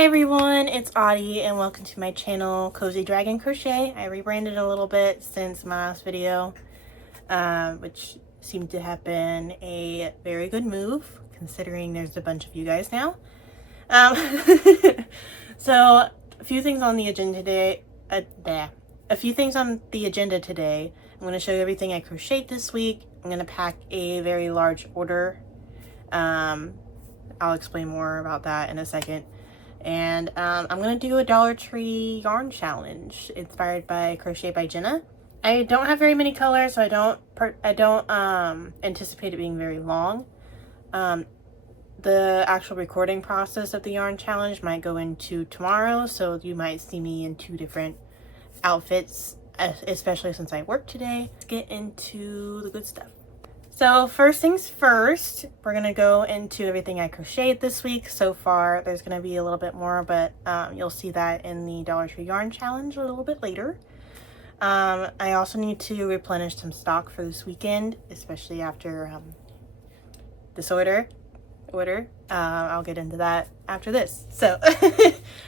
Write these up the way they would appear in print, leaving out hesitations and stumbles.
Hi everyone, it's Audie and welcome to my channel, Cozy Dragon Crochet. I rebranded a little bit since my last video, which seemed to have been a very good move considering there's a bunch of you guys now. So a few things on the agenda today. I'm going to show you everything I crocheted this week. I'm going to pack a very large order. I'll explain more about that in a second. And I'm going to do a Dollar Tree yarn challenge inspired by CrochetbyGenna. I don't have very many colors, so I don't anticipate it being very long. The actual recording process of the yarn challenge might go into tomorrow, so you might see me in 2 different outfits, especially since I work today. Let's get into the good stuff. So first things first, we're going to go into everything I crocheted this week so far. There's going to be a little bit more, but you'll see that in the Dollar Tree Yarn Challenge a little bit later. I also need to replenish some stock for this weekend, especially after this order. I'll get into that after this. So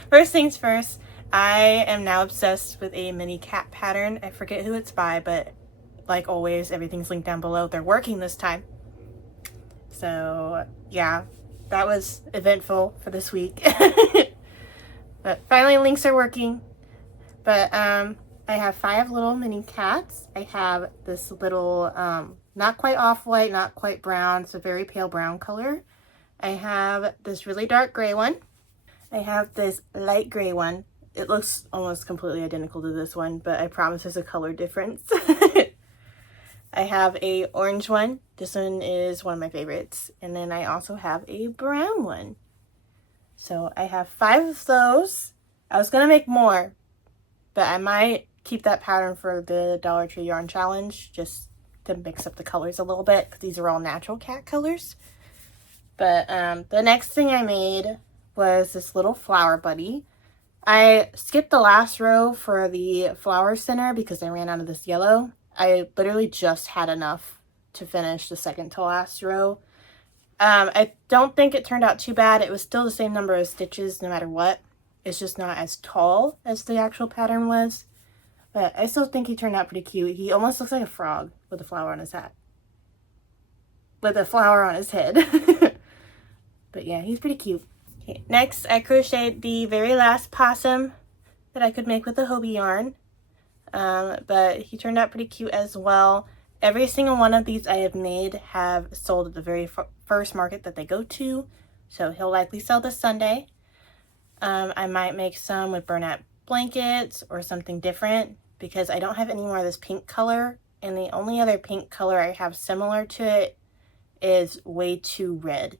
first things first, I am now obsessed with a mini cat pattern. I forget who it's by, but like always, everything's linked down below. They're working this time. So yeah, that was eventful for this week. But finally links are working. But I have 5 little mini cats. I have this little, not quite off-white, not quite brown. It's a very pale brown color. I have this really dark gray one. I have this light gray one. It looks almost completely identical to this one, but I promise there's a color difference. I have a orange one. This one is one of my favorites. And then I also have a brown one. So I have 5 of those. I was going to make more, but I might keep that pattern for the Dollar Tree Yarn Challenge just to mix up the colors a little bit, because these are all natural cat colors. But the next thing I made was this little flower buddy. I skipped the last row for the flower center because I ran out of this yellow. I literally just had enough to finish the second to last row. I don't think it turned out too bad. It was still the same number of stitches no matter what. It's just not as tall as the actual pattern was. But I still think he turned out pretty cute. He almost looks like a frog with a flower on his hat. With a flower on his head. But yeah, he's pretty cute. Okay, next, I crocheted the very last possum that I could make with the Hobie yarn. But he turned out pretty cute as well. Every single one of these I have made have sold at the very first market that they go to. So he'll likely sell this Sunday. I might make some with burlap blankets or something different because I don't have any more of this pink color. And the only other pink color I have similar to it is way too red.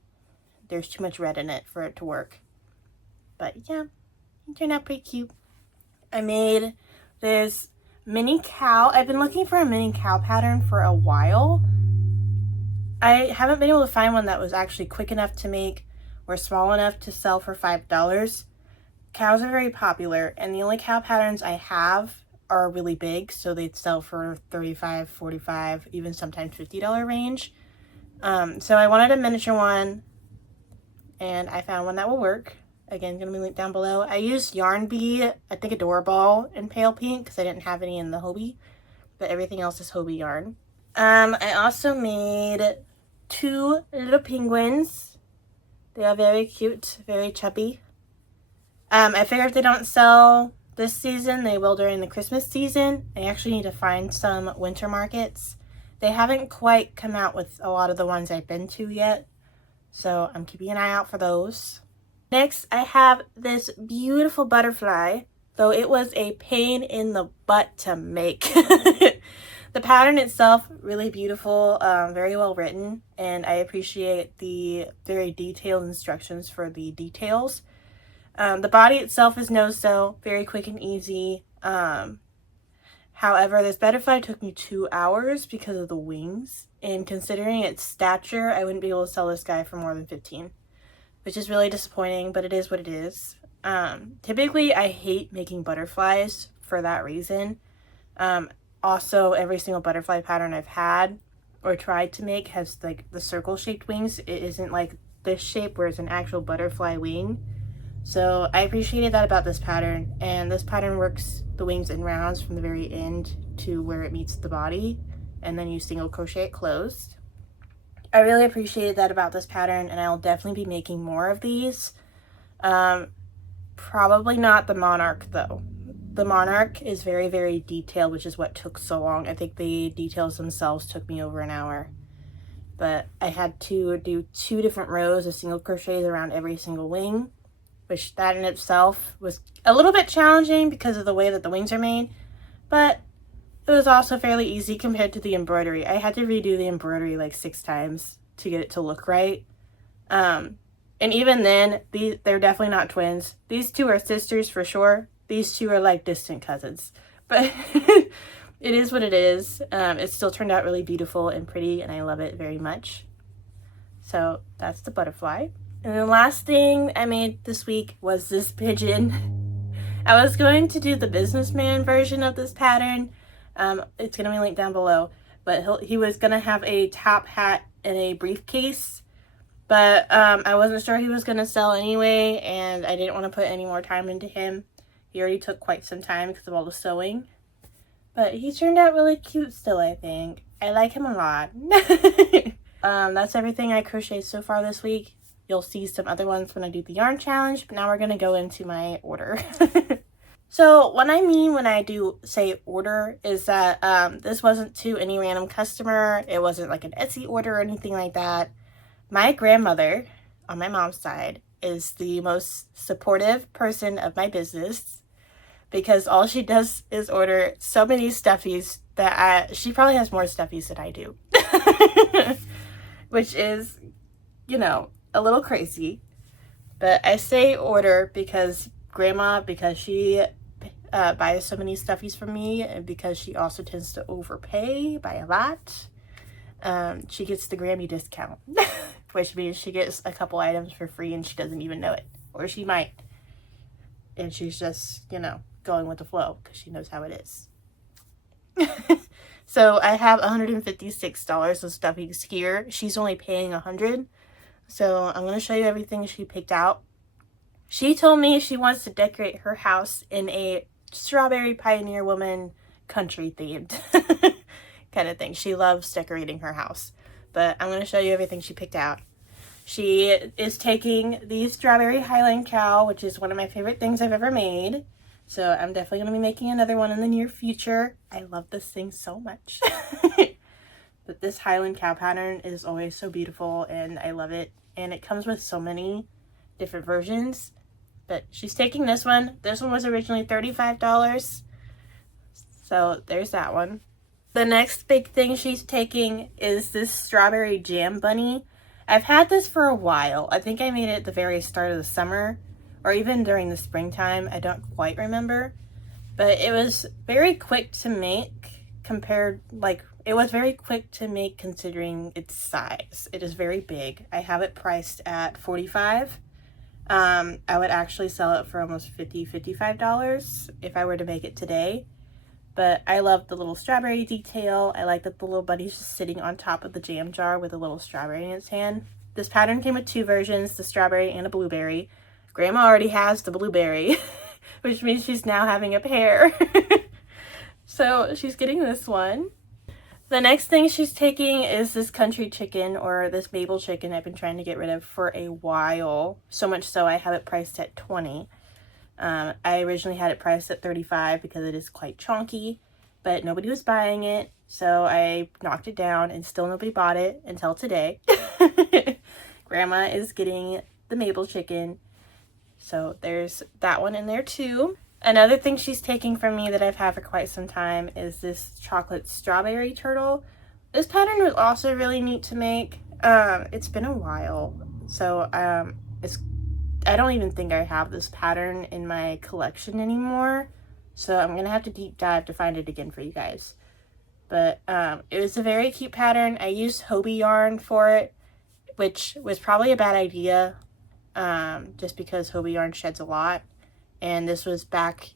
There's too much red in it for it to work. But yeah, it turned out pretty cute. I made this mini cow. I've been looking for a mini cow pattern for a while. I haven't been able to find one that was actually quick enough to make or small enough to sell for $5. Cows are very popular, and the only cow patterns I have are really big, so they'd sell for $35, $45, even sometimes $50 range. So I wanted a miniature one, and I found one that will work. Again, going to be linked down below. I used Yarn Bee, I think Adorable in pale pink because I didn't have any in the Hobie, but everything else is Hobie yarn. I also made 2 little penguins. They are very cute, very chubby. I figure if they don't sell this season, they will during the Christmas season. I actually need to find some winter markets. They haven't quite come out with a lot of the ones I've been to yet, so I'm keeping an eye out for those. Next, I have this beautiful butterfly, though it was a pain in the butt to make. The pattern itself, really beautiful, very well written, and I appreciate the very detailed instructions for the details. The body itself is no-sew, very quick and easy. However, this butterfly took me 2 hours because of the wings, and considering its stature, I wouldn't be able to sell this guy for more than 15. Which is really disappointing, but it is what it is. Typically, I hate making butterflies for that reason. Also, every single butterfly pattern I've had or tried to make has like the circle-shaped wings. It isn't like this shape where it's an actual butterfly wing. So I appreciated that about this pattern, and this pattern works the wings in rounds from the very end to where it meets the body, and then you single crochet it closed. I really appreciated that about this pattern, and I'll definitely be making more of these. Probably not the Monarch though. The Monarch is very, very detailed, which is what took so long. I think the details themselves took me over an hour. But I had to do 2 different rows of single crochets around every single wing, which that in itself was a little bit challenging because of the way that the wings are made, but it was also fairly easy compared to the embroidery. I had to redo the embroidery like 6 times to get it to look right. And even then, they're definitely not twins. These 2 are sisters for sure. These 2 are like distant cousins, but it is what it is. It still turned out really beautiful and pretty, and I love it very much. So that's the butterfly. And the last thing I made this week was this pigeon. I was going to do the businessman version of this pattern. It's going to be linked down below, but he was going to have a top hat and a briefcase, but I wasn't sure he was going to sell anyway, and I didn't want to put any more time into him. He already took quite some time because of all the sewing, but he turned out really cute still, I think. I like him a lot. That's everything I crocheted so far this week. You'll see some other ones when I do the yarn challenge, but now we're going to go into my order. So what I mean when I do say order is that this wasn't to any random customer. It wasn't like an Etsy order or anything like that. My grandmother on my mom's side is the most supportive person of my business, because all she does is order so many stuffies that she probably has more stuffies than I do. Which is, you know, a little crazy. But I say order because she buys so many stuffies from me, and because she also tends to overpay by a lot, she gets the Grammy discount, which means she gets a couple items for free and she doesn't even know it, or she might, and she's just, you know, going with the flow because she knows how it is. So I have $156 of stuffies here. She's only paying $100. So I'm going to show you everything she picked out. She told me she wants to decorate her house in a Strawberry Pioneer Woman country themed kind of thing. She loves decorating her house. But I'm going to show you everything she picked out. She is taking the Strawberry Hyland Cow, which is one of my favorite things I've ever made. So I'm definitely going to be making another one in the near future. I love this thing so much. But this Hyland Cow pattern is always so beautiful and I love it. And it comes with so many different versions. But she's taking this one. This one was originally $35. So there's that one. The next big thing she's taking is this Strawberry Jam Bunny. I've had this for a while. I think I made it at the very start of the summer, or even during the springtime. I don't quite remember. But it was very quick to make considering its size. It is very big. I have it priced at $45. I would actually sell it for almost $55 if I were to make it today. But I love the little strawberry detail. I like that the little bunny's just sitting on top of the jam jar with a little strawberry in its hand. This pattern came with 2 versions, the strawberry and a blueberry. Grandma already has the blueberry, which means she's now having a pair. So she's getting this one. The next thing she's taking is this country chicken, or this Mable Chicken I've been trying to get rid of for a while. So much so I have it priced at $20. I originally had it priced at $35 because it is quite chunky, but nobody was buying it. So I knocked it down and still nobody bought it until today. Grandma is getting the Mable Chicken. So there's that one in there too. Another thing she's taking from me that I've had for quite some time is this chocolate strawberry turtle. This pattern was also really neat to make. It's been a while, so I don't even think I have this pattern in my collection anymore. So I'm gonna have to deep dive to find it again for you guys. But it was a very cute pattern. I used Hobie yarn for it, which was probably a bad idea, just because Hobie yarn sheds a lot. And this was back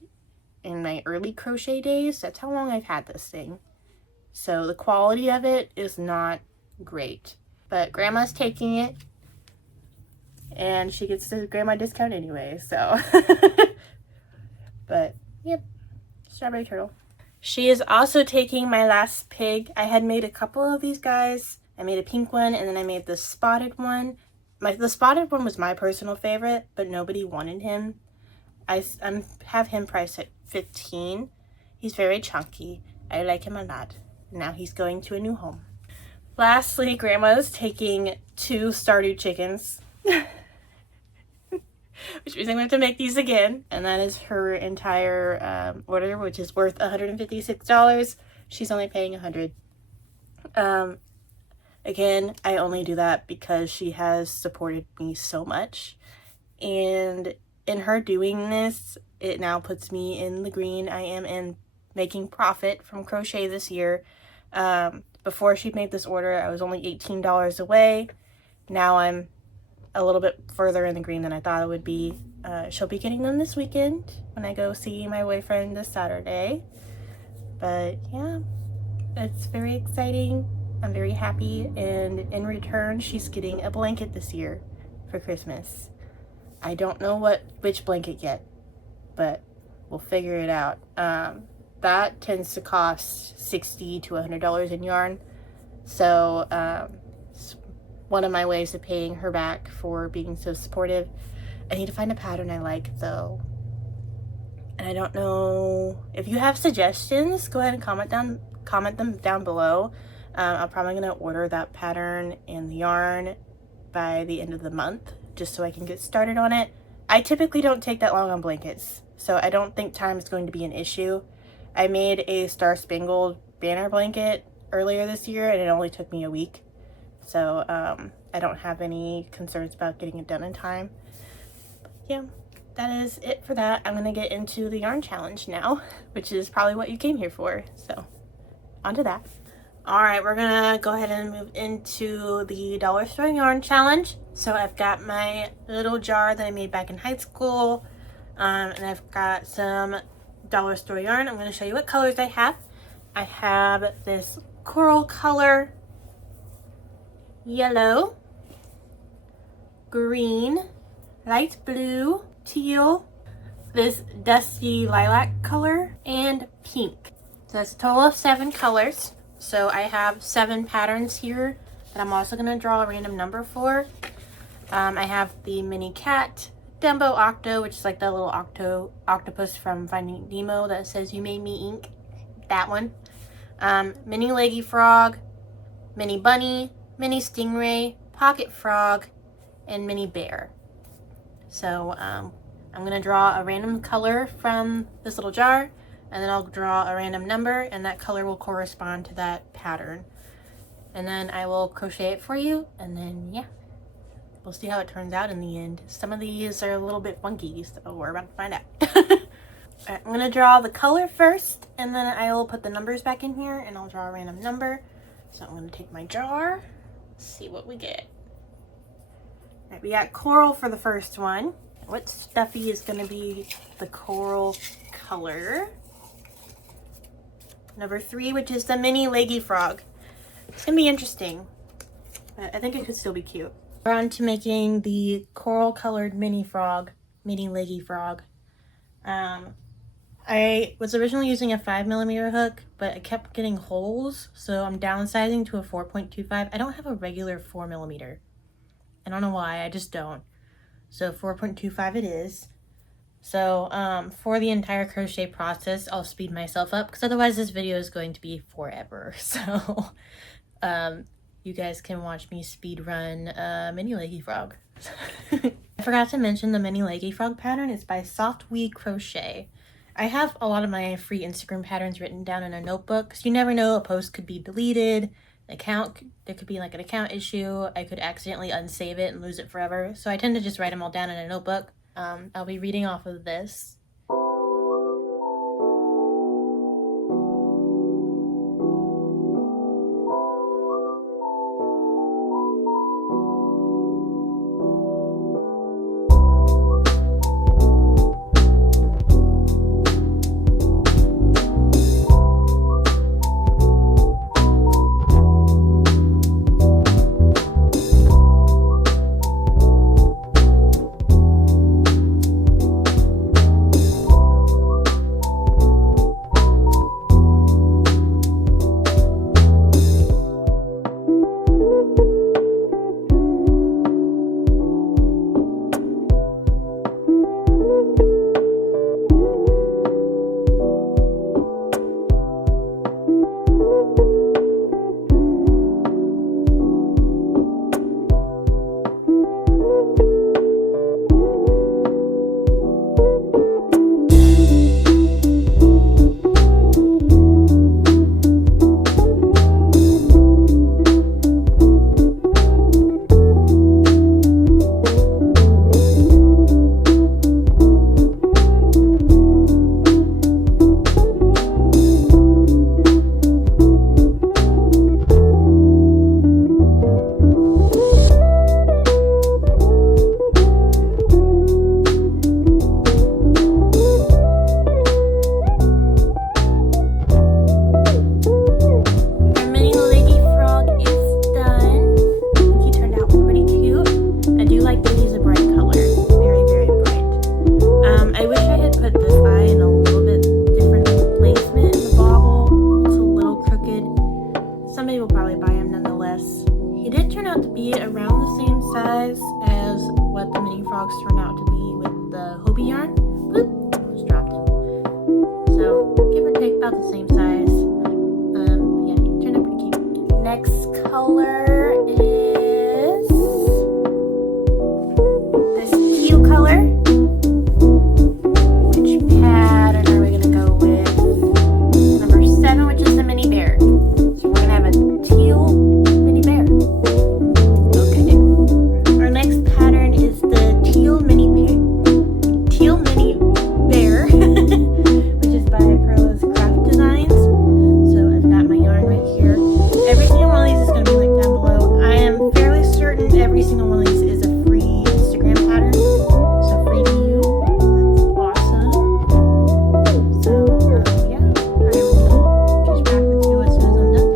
in my early crochet days. That's how long I've had this thing. So the quality of it is not great. But Grandma's taking it. and she gets the grandma discount anyway, so. But, yep, strawberry turtle. She is also taking my last pig. I had made a couple of these guys. I made a pink one, and then I made the spotted one. The spotted one was my personal favorite, but nobody wanted him. I have him priced at $15. He's very chunky. I like him a lot. Now he's going to a new home. Lastly, Grandma's taking 2 Stardew chickens. Which means I'm going to have to make these again. And that is her entire order, which is worth $156. She's only paying $100. Again, I only do that because she has supported me so much. And in her doing this, it now puts me in the green. I am in making profit from crochet this year. Before she made this order, I was only $18 away. Now I'm a little bit further in the green than I thought it would be. She'll be getting them this weekend when I go see my boyfriend this Saturday. But yeah, it's very exciting. I'm very happy, and in return, she's getting a blanket this year for Christmas. I don't know which blanket yet, but we'll figure it out. That tends to cost $60 to $100 in yarn, so it's one of my ways of paying her back for being so supportive. I need to find a pattern I like, though, and I don't know. If you have suggestions, go ahead and comment them down below. I'm probably going to order that pattern and the yarn by the end of the month, just so I can get started on it. I typically don't take that long on blankets, so I don't think time is going to be an issue. I made a Star Spangled Banner blanket earlier this year, and it only took me a week. So I don't have any concerns about getting it done in time. But yeah, that is it for that. I'm going to get into the yarn challenge now, which is probably what you came here for. So on to that. Alright, we're gonna go ahead and move into the dollar store yarn challenge. So I've got my little jar that I made back in high school, and I've got some dollar store yarn. I'm going to show you what colors I have. I have this coral color, yellow, green, light blue, teal, this dusty lilac color, and pink. So that's a total of 7 colors. So I have 7 patterns here that I'm also going to draw a random number for. I have the mini cat, Dumbo Octo, which is like the little octopus from Finding Nemo that says "You made me ink." That one. Mini Leggy frog, mini bunny, mini stingray, pocket frog, and mini bear. So I'm going to draw a random color from this little jar. And then I'll draw a random number, and that color will correspond to that pattern. And then I will crochet it for you, and then yeah, we'll see how it turns out in the end. Some of these are a little bit funky, so we're about to find out. Alright, I'm going to draw the color first, and then I will put the numbers back in here, and I'll draw a random number. So I'm going to take my jar, see what we get. Alright, we got coral for the first one. What stuffy is going to be the coral color? Number 3, which is the mini leggy frog. It's gonna be interesting, but I think it could still be cute. We're on to making the coral colored mini leggy frog. I was originally using a 5mm hook, but I kept getting holes, so I'm downsizing to a 4.25. I don't have a regular 4mm. I don't know why, I just don't. So 4.25 it is. So for the entire crochet process, I'll speed myself up because otherwise this video is going to be forever. So you guys can watch me speed run mini leggy frog. I forgot to mention the mini leggy frog pattern is by Softweed Crochet. I have a lot of my free Instagram patterns written down in a notebook because you never know, a post could be deleted, there could be like an account issue, I could accidentally unsave it and lose it forever. So I tend to just write them all down in a notebook. I'll be reading off of this. size as what the mini frogs turned out to be with the Hobie yarn. Whoop, almost dropped it. So give or take about the same size. Yeah, it turned out pretty cute. Next color is this teal color. Which pattern are we gonna go with? Number 7, which is the mini bear. So we're gonna have a teal mini bear. Okay. Our next pattern is the teal mini bear, which is by Pearl's Craft Designs. So I've got my yarn right here. Every single one of these is gonna be linked down below. I am fairly certain every single one of these is a free Instagram pattern. So free to you. That's awesome. So yeah, I will catch back with you as soon as I'm done.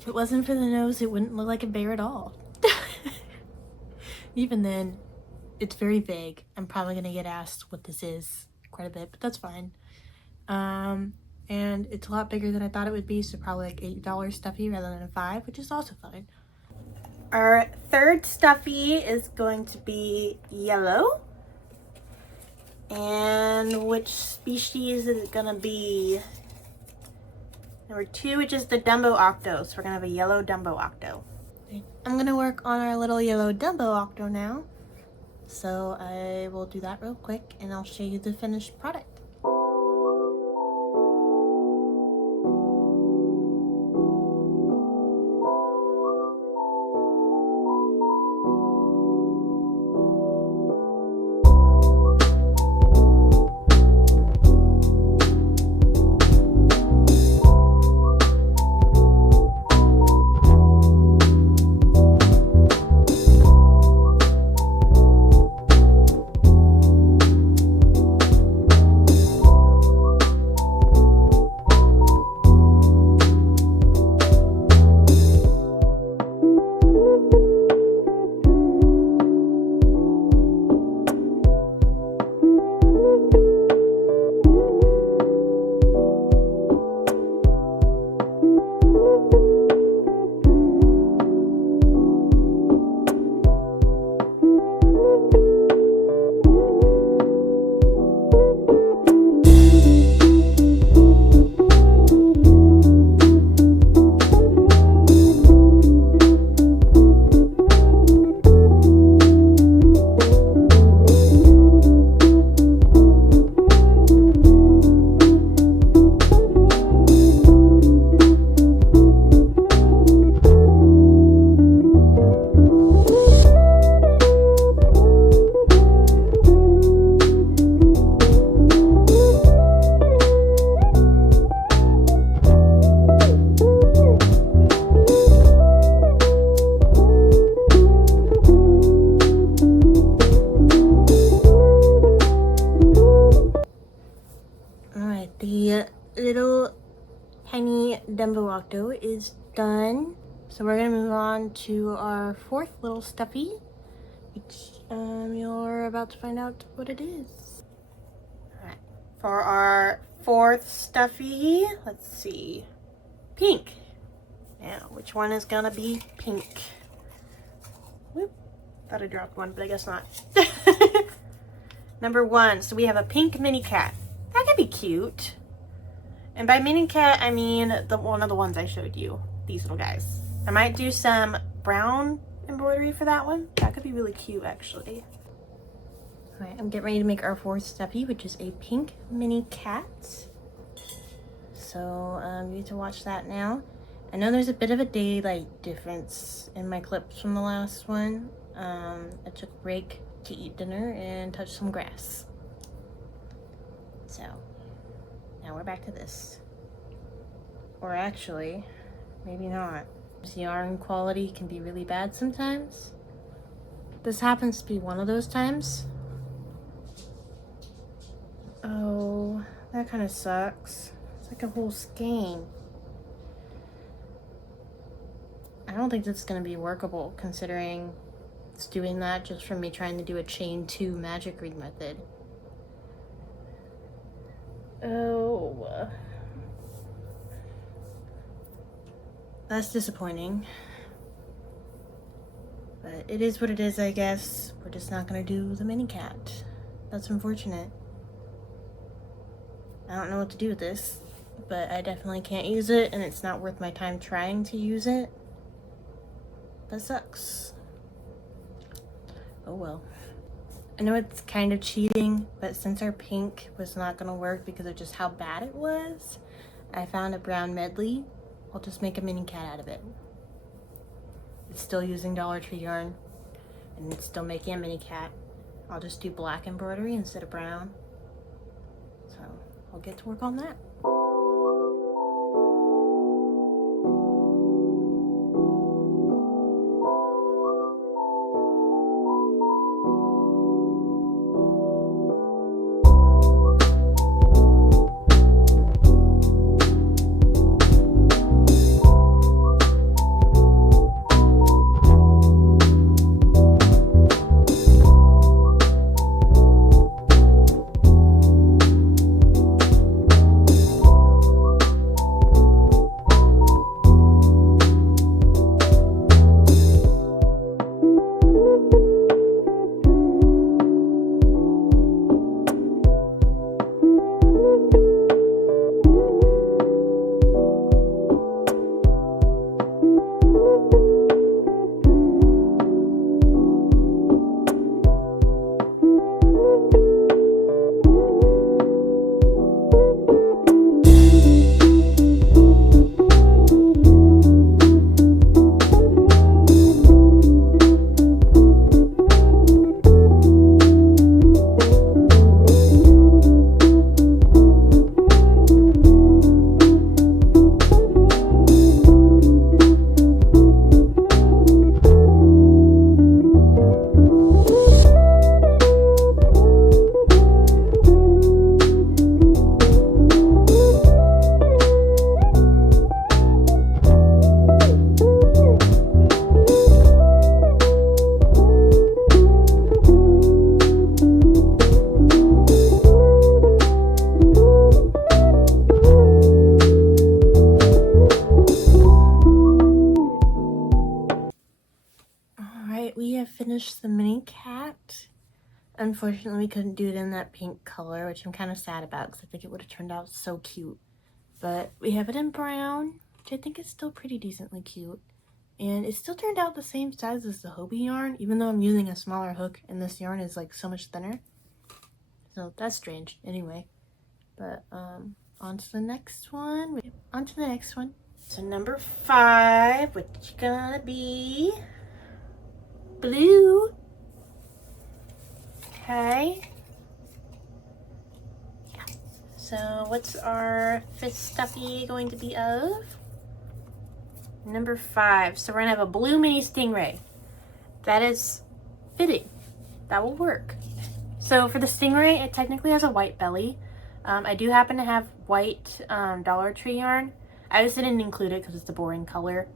If it wasn't for the nose, it wouldn't look like a bear at all. Even then, it's very vague. I'm probably gonna get asked what this is quite a bit, but that's fine. And it's a lot bigger than I thought it would be, so probably like $8 stuffy rather than a $5, which is also fine. Our third stuffy is going to be yellow. And which species is it gonna be? Number 2, which is the Dumbo Octo. So we're gonna have a yellow Dumbo Octo. I'm gonna work on our little yellow Dumbo Octo now. So I will do that real quick and I'll show you the finished product. tiny Dumbo Octo is done. So we're gonna move on to our fourth little stuffy, which you're about to find out what it is. Alright, for our fourth stuffy, let's see, pink. Now, which one is gonna be pink? Whoop, thought I dropped one, but I guess not. Number 1, so we have a pink mini cat. That could be cute. And by mini cat, I mean one of the ones I showed you, these little guys. I might do some brown embroidery for that one. That could be really cute, actually. All right, I'm getting ready to make our fourth stuffy, which is a pink mini cat. So you get to watch that now. I know there's a bit of a daylight difference in my clips from the last one. I took a break to eat dinner and touch some grass. So now we're back to this. Or actually, maybe not. This yarn quality can be really bad sometimes. This happens to be one of those times. Oh, that kind of sucks. It's like a whole skein. I don't think that's going to be workable considering it's doing that just from me trying to do a chain 2 magic read method. Oh. That's disappointing. But it is what it is, I guess. We're just not going to do the mini cat. That's unfortunate. I don't know what to do with this, but I definitely can't use it, and it's not worth my time trying to use it. That sucks. Oh well. I know it's kind of cheating, but since our pink was not going to work because of just how bad it was, I found a brown medley. I'll just make a mini cat out of it. It's still using Dollar Tree yarn, and it's still making a mini cat. I'll just do black embroidery instead of brown. So I'll get to work on that. Finished the mini cat. Unfortunately, we couldn't do it in that pink color, which I'm kind of sad about because I think it would have turned out so cute. But we have it in brown, which I think is still pretty decently cute. And it still turned out the same size as the Hobie yarn, even though I'm using a smaller hook and this yarn is like so much thinner. So that's strange anyway. But on to the next one. So number 5, what's gonna be? Blue. Okay. Yeah. So what's our 5th stuffy going to be of? Number 5. So we're gonna have a blue mini Stingray. That is fitting. That will work. So for the Stingray, it technically has a white belly. I do happen to have white Dollar Tree yarn. I just didn't include it because it's a boring color,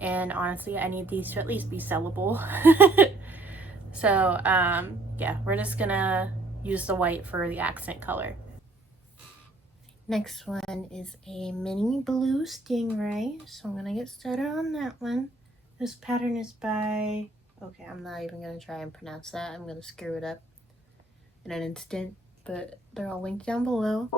and honestly I need these to at least be sellable. So yeah, we're just gonna use the white for the accent color. Next one is a mini blue stingray, so I'm gonna get started on that one. This pattern is by, okay, I'm not even gonna try and pronounce that. I'm gonna screw it up in an instant, but they're all linked down below.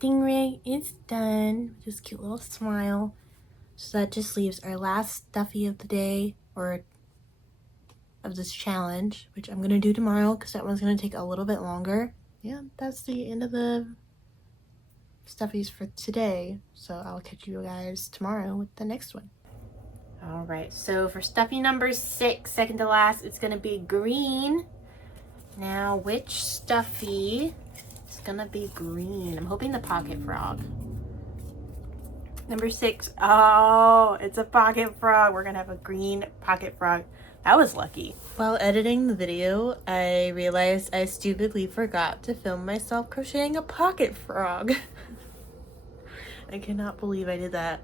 Stingray is done. Just cute little smile. So that just leaves our last stuffy of the day, or of this challenge, which I'm gonna do tomorrow because that one's gonna take a little bit longer. Yeah, that's the end of the stuffies for today. So I'll catch you guys tomorrow with the next one. All right, so for stuffy number 6, second to last, it's gonna be green. Now, which stuffy is gonna be green? I'm hoping the pocket frog. Number 6. Oh, it's a pocket frog. We're gonna have a green pocket frog. That was lucky. While editing the video, I realized I stupidly forgot to film myself crocheting a pocket frog. I cannot believe I did that.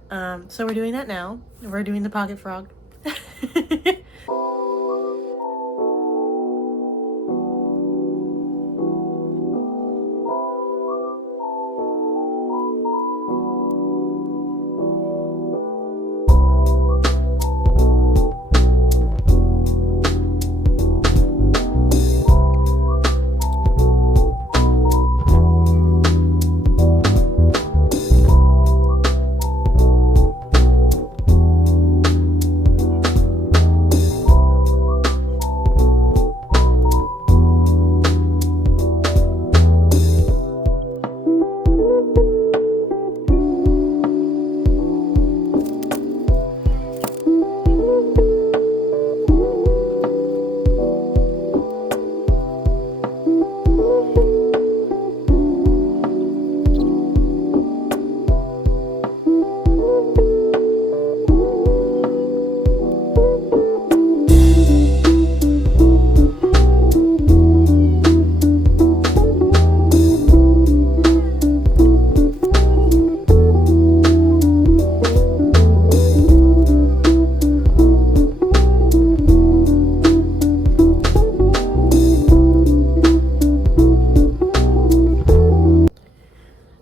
So we're doing that now. We're doing the pocket frog.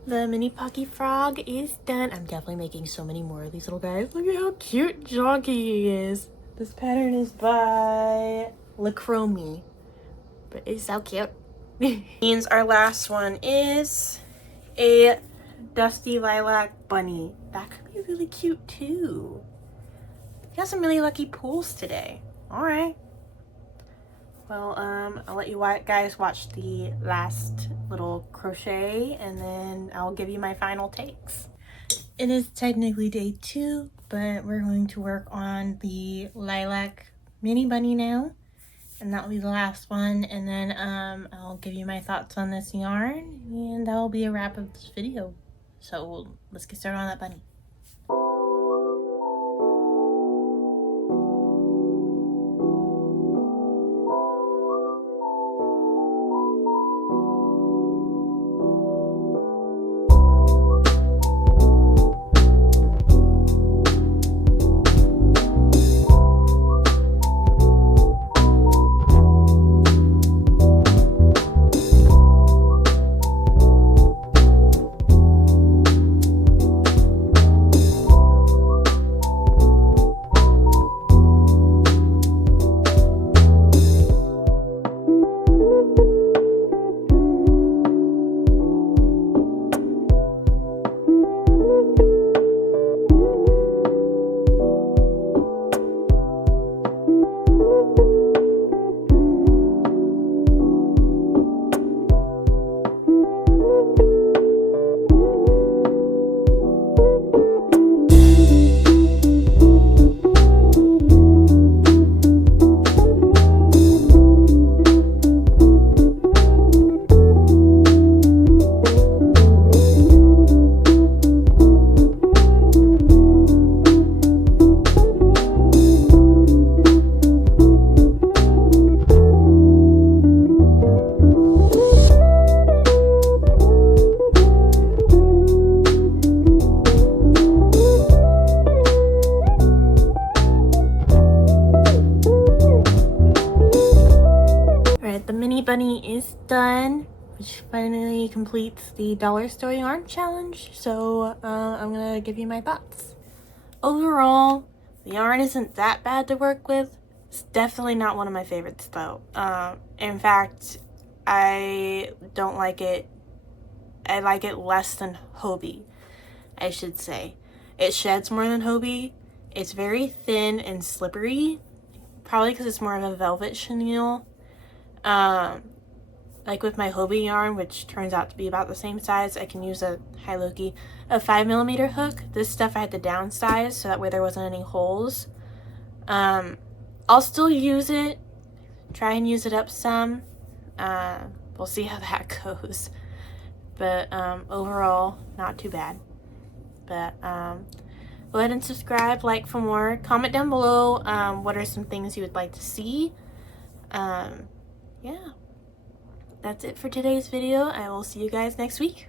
The mini pocket frog is done. I'm definitely making so many more of these little guys. Look at how cute Jonky he is. This pattern is by Lacromi, but it's so cute. Means our last one is a dusty lilac bunny. That could be really cute too. Got some really lucky pulls today. All right. Well, I'll let you guys watch the last little crochet, and then I'll give you my final takes. It is technically day 2, but we're going to work on the lilac mini bunny now, and that'll be the last one, and then I'll give you my thoughts on this yarn, and that'll be a wrap of this video. So let's get started on that bunny. done, which finally completes the dollar store yarn challenge. So I'm gonna give you my thoughts. Overall, the yarn isn't that bad to work with. It's definitely not one of my favorites though. In fact, I don't like it. I like it less than Hobie, I should say. It sheds more than Hobie. It's very thin and slippery, probably because it's more of a velvet chenille. Like with my Hobie yarn, which turns out to be about the same size, I can use a 5mm hook. This stuff I had to downsize so that way there wasn't any holes. I'll still use it, try and use it up some. We'll see how that goes. But overall, not too bad. But go ahead and subscribe, like for more. Comment down below what are some things you would like to see. Yeah. That's it for today's video. I will see you guys next week.